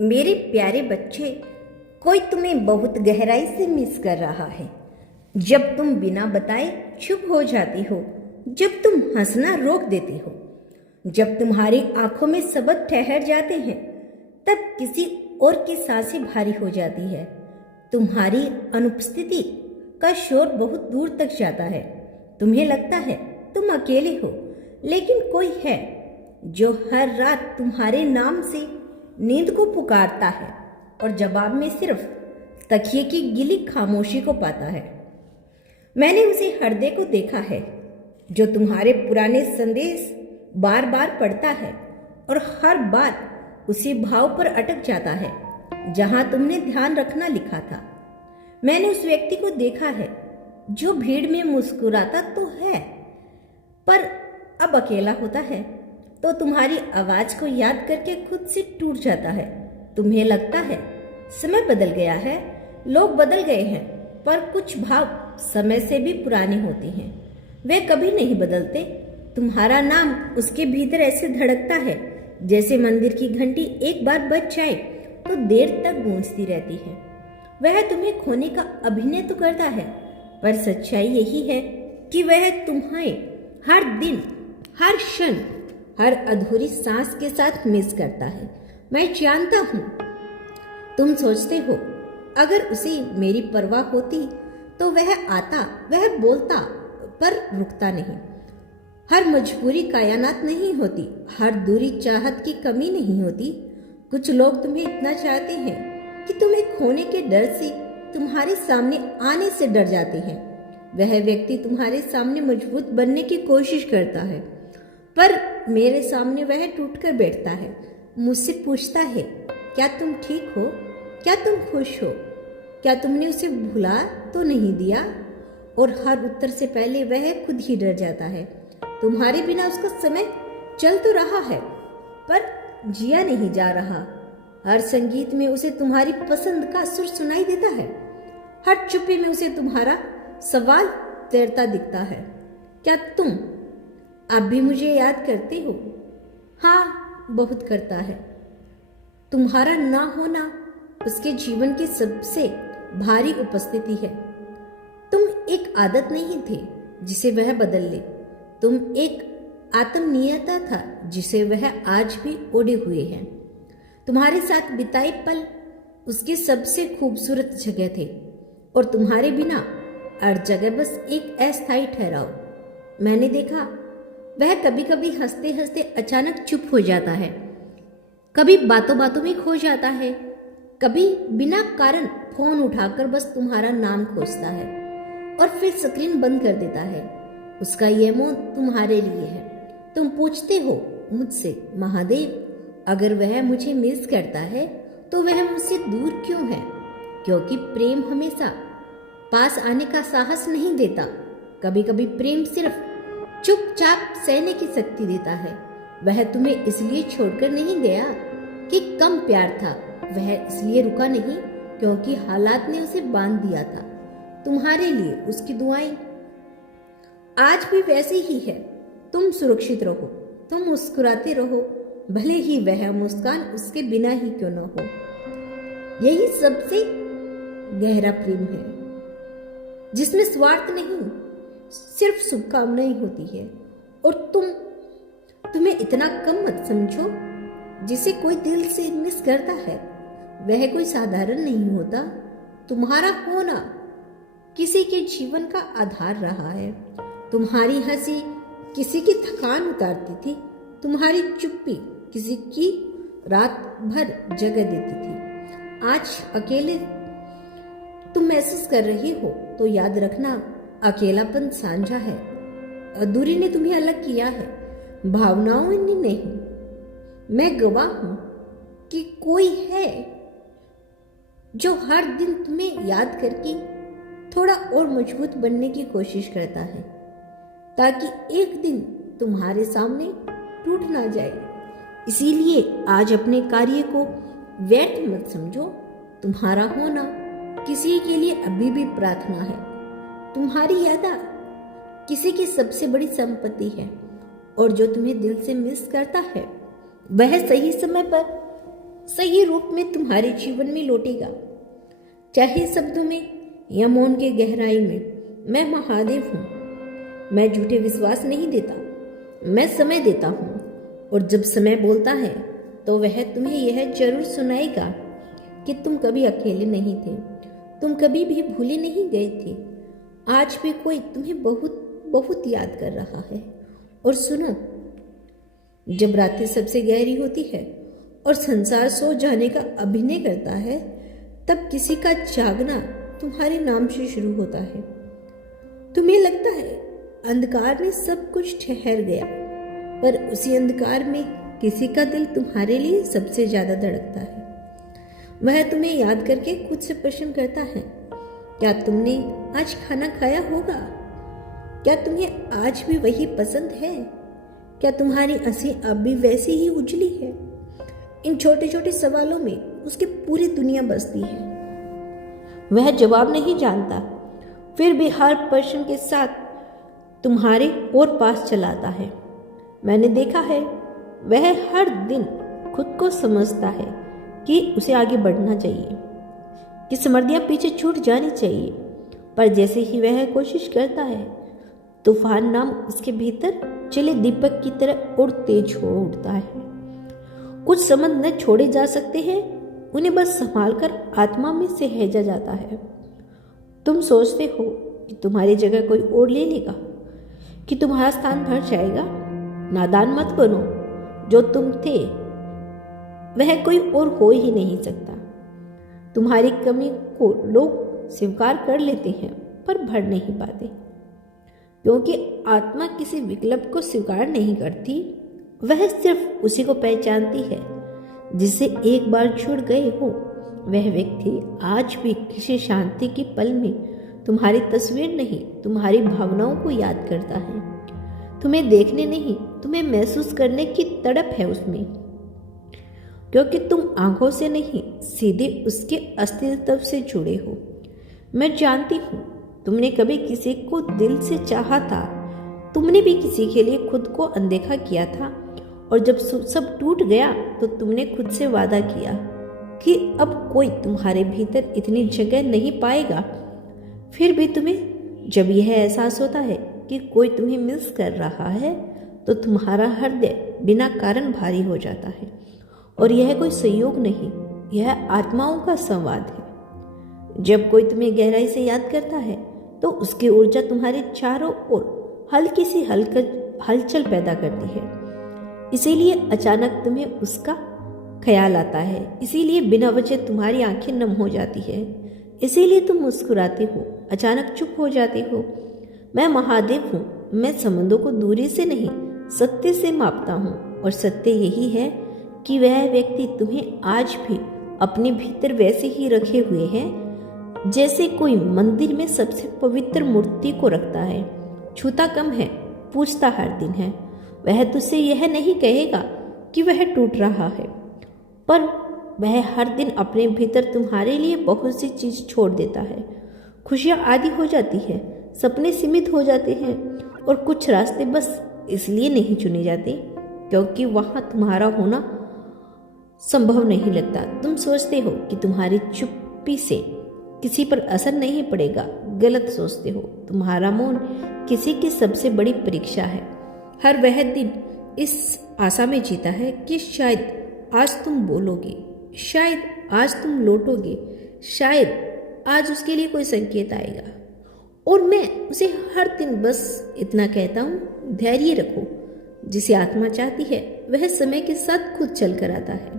मेरे प्यारे बच्चे, कोई तुम्हें बहुत गहराई से मिस कर रहा है। जब तुम बिना बताए चुप हो जाती हो, जब तुम हंसना रोक देती हो, जब तुम्हारी आंखों में शब्द ठहर जाते हैं, तब किसी और की सांसें भारी हो जाती है। तुम्हारी अनुपस्थिति का शोर बहुत दूर तक जाता है। तुम्हें लगता है तुम अकेले हो, लेकिन कोई है जो हर रात तुम्हारे नाम से नींद को पुकारता है और जवाब में सिर्फ तकिए की गीली खामोशी को पाता है। मैंने उसे हृदय को देखा है जो तुम्हारे पुराने संदेश बार बार पढ़ता है और हर बार उसी भाव पर अटक जाता है जहां तुमने ध्यान रखना लिखा था। मैंने उस व्यक्ति को देखा है जो भीड़ में मुस्कुराता तो है, पर अब अकेला होता है तो तुम्हारी आवाज को याद करके खुद से टूट जाता है। तुम्हें लगता है समय बदल गया है, लोग बदल गए हैं, पर कुछ भाव समय से भी पुराने होते हैं। वे कभी नहीं बदलते। तुम्हारा नाम उसके भीतर ऐसे धड़कता है जैसे मंदिर की घंटी एक बार बज जाए तो देर तक गूंजती रहती है। वह तुम्हें खोने का अभिनय तो करता है, पर सच्चाई यही है कि वह तुम्हें हर दिन, हर क्षण, हर अधूरी सांस के साथ मिस करता है। मैं जानता हूं तुम सोचते हो अगर उसे मेरी परवाह होती तो वह आता, वह बोलता, पर रुकता नहीं। हर मजबूरी कायनात नहीं होती, हर दूरी चाहत की कमी नहीं होती। कुछ लोग तुम्हें इतना चाहते हैं कि तुम्हें खोने के डर से तुम्हारे सामने आने से डर जाते हैं। वह व्यक्ति तुम्हारे सामने मजबूत बनने की कोशिश करता है, पर मेरे सामने वह टूटकर बैठता है। मुझसे पूछता है, क्या तुम ठीक हो? क्या तुम खुश हो? क्या तुमने उसे भुला तो नहीं दिया? और हर उत्तर से पहले वह खुद ही डर जाता है। तुम्हारे बिना उसका समय चल तो रहा है, पर जिया नहीं जा रहा। हर संगीत में उसे तुम्हारी पसंद का सुर सुनाई देता है। हर चुप्पी में उसे तुम्हारा सवाल तैरता दिखता है। क्या तुम अब भी मुझे याद करते हो? हाँ, बहुत करता है। तुम्हारा ना होना उसके जीवन की सबसे भारी उपस्थिति है। तुम एक आदत नहीं थे जिसे वह बदल ले। तुम एक आत्मनियता था जिसे वह आज भी ओढ़े हुए है। तुम्हारे साथ बिताए पल उसकी सबसे खूबसूरत जगह थे, और तुम्हारे बिना हर जगह बस एक अस्थायी ठहराव। मैंने देखा वह कभी कभी हंसते हंसते अचानक चुप हो जाता है, कभी बातों बातों में खो जाता है, कभी बिना कारण फोन उठाकर बस तुम्हारा नाम खोजता है और फिर स्क्रीन बंद कर देता है। उसका यह मौन तुम्हारे लिए है। तुम पूछते हो मुझसे, महादेव, अगर वह मुझे मिस करता है तो वह मुझसे दूर क्यों है? क्योंकि प्रेम हमेशा पास आने का साहस नहीं देता। कभी कभी प्रेम सिर्फ चुपचाप सहने की शक्ति देता है। वह तुम्हें इसलिए छोड़कर नहीं गया कि कम प्यार था, वह इसलिए रुका नहीं क्योंकि हालात ने उसे बांध दिया था। तुम्हारे लिए उसकी दुआएं आज भी वैसी ही है। तुम सुरक्षित रहो, तुम मुस्कुराते रहो, भले ही वह मुस्कान उसके बिना ही क्यों न हो। यही सबसे गहरा प्रेम है, जिसमें स्वार्थ नहीं, सिर्फ शुभकामनाएं होती है। और तुम्हें इतना कम मत समझो। जिसे कोई दिल से मिस करता है वह कोई साधारण नहीं होता। तुम्हारा होना किसी के जीवन का आधार रहा है। तुम्हारी हंसी किसी की थकान उतारती थी, तुम्हारी चुप्पी किसी की रात भर जगह देती थी। आज अकेले तुम महसूस कर रही हो तो याद रखना, अकेलापन साझा है। दूरी ने तुम्हें अलग किया है, भावनाओं ने नहीं। मैं गवाह हूं कि कोई है जो हर दिन तुम्हें याद करके थोड़ा और मजबूत बनने की कोशिश करता है, ताकि एक दिन तुम्हारे सामने टूट ना जाए। इसीलिए आज अपने कार्य को व्यर्थ मत समझो। तुम्हारा होना किसी के लिए अभी भी प्रार्थना है। तुम्हारी यादा किसी की सबसे बड़ी संपत्ति है, और जो तुम्हें दिल से मिस करता है वह सही समय पर सही रूप में तुम्हारे जीवन में लौटेगा। चाहे शब्दों में या मौन के गहराई में, मैं महादेव हूँ। मैं झूठे विश्वास नहीं देता, मैं समय देता हूँ। और जब समय बोलता है तो वह तुम्हें यह जरूर सुनाएगा कि तुम कभी अकेले नहीं थे, तुम कभी भी भूले नहीं गए थे। आज भी कोई तुम्हें बहुत बहुत याद कर रहा है। और सुनो, जब रातें सबसे गहरी होती है और संसार सो जाने का अभिनय करता है, तब किसी का जागना तुम्हारे नाम से शुरू होता है। तुम्हें लगता है अंधकार में सब कुछ ठहर गया, पर उसी अंधकार में किसी का दिल तुम्हारे लिए सबसे ज्यादा धड़कता है। वह तुम्हें याद करके खुद से प्रश्न करता है, क्या तुमने आज खाना खाया होगा? क्या तुम्हें आज भी वही पसंद है? क्या तुम्हारी हंसी अब भी वैसी ही उजली है? इन छोटे छोटे सवालों में उसकी पूरी दुनिया बसती है। वह जवाब नहीं जानता, फिर भी हर प्रश्न के साथ तुम्हारे और पास चलाता है। मैंने देखा है, वह हर दिन खुद को समझता है कि उसे आगे बढ़ना चाहिए, कि समृद्धियां पीछे छूट जानी चाहिए। पर जैसे ही वह कोशिश करता है, तूफान नाम उसके भीतर चले दीपक की तरह और तेज हो उठता है। कुछ संबंध न छोड़े जा सकते हैं, उन्हें बस संभाल कर आत्मा में सहेजा जाता है। तुम सोचते हो कि तुम्हारी जगह कोई और ले लेगा, कि तुम्हारा स्थान भर जाएगा। नादान मत बनो, जो तुम थे वह कोई और हो ही नहीं सकता। तुम्हारी कमी को लोग स्वीकार कर लेते हैं, पर भर नहीं पाते, क्योंकि आत्मा किसी विकल्प को स्वीकार नहीं करती। वह सिर्फ उसी को पहचानती है जिसे एक बार छुड़ गए हो। वह व्यक्ति आज भी किसी शांति की पल में तुम्हारी तस्वीर नहीं, तुम्हारी भावनाओं को याद करता है। तुम्हें देखने नहीं, तुम्हें महसूस करने की तड़प है उसमें, क्योंकि तुम आंखों से नहीं, सीधे उसके अस्तित्व से जुड़े हो। मैं जानती हूँ, तुमने कभी किसी को दिल से चाहा था, तुमने भी किसी के लिए खुद को अनदेखा किया था, और जब सब टूट गया तो तुमने खुद से वादा किया कि अब कोई तुम्हारे भीतर इतनी जगह नहीं पाएगा। फिर भी तुम्हें जब यह एहसास होता है कि कोई तुम्हें मिस कर रहा है, तो तुम्हारा हृदय बिना कारण भारी हो जाता है। और यह कोई संयोग नहीं, यह आत्माओं का संवाद है। जब कोई तुम्हें गहराई से याद करता है, तो उसकी ऊर्जा तुम्हारे चारों ओर हल्की सी हलचल पैदा करती है। इसीलिए अचानक तुम्हें उसका ख्याल आता है, इसीलिए बिना वजह तुम्हारी आंखें नम हो जाती है, इसीलिए तुम मुस्कुराते हो, अचानक चुप हो जाते हो। मैं महादेव हूँ। मैं संबंधों को दूरी से नहीं, सत्य से मापता हूँ। और सत्य यही है कि वह व्यक्ति तुम्हें आज भी अपने भीतर वैसे ही रखे हुए है जैसे कोई मंदिर में सबसे पवित्र मूर्ति को रखता है। छूता कम है, पूछता हर दिन है। वह तुझसे यह नहीं कहेगा कि वह टूट रहा है, पर वह हर दिन अपने भीतर तुम्हारे लिए बहुत सी चीज छोड़ देता है। खुशियां आधी हो जाती है, सपने सीमित हो जाते हैं, और कुछ रास्ते बस इसलिए नहीं चुने जाते क्योंकि वहां तुम्हारा होना संभव नहीं लगता। तुम सोचते हो कि तुम्हारी चुप्पी से किसी पर असर नहीं पड़ेगा। गलत सोचते हो। तुम्हारा मौन किसी की सबसे बड़ी परीक्षा है। हर वह दिन इस आशा में जीता है कि शायद आज तुम बोलोगे, शायद आज तुम लौटोगे, शायद आज उसके लिए कोई संकेत आएगा। और मैं उसे हर दिन बस इतना कहता हूँ, धैर्य रखो। जिसे आत्मा चाहती है वह समय के साथ खुद चल कर आता है।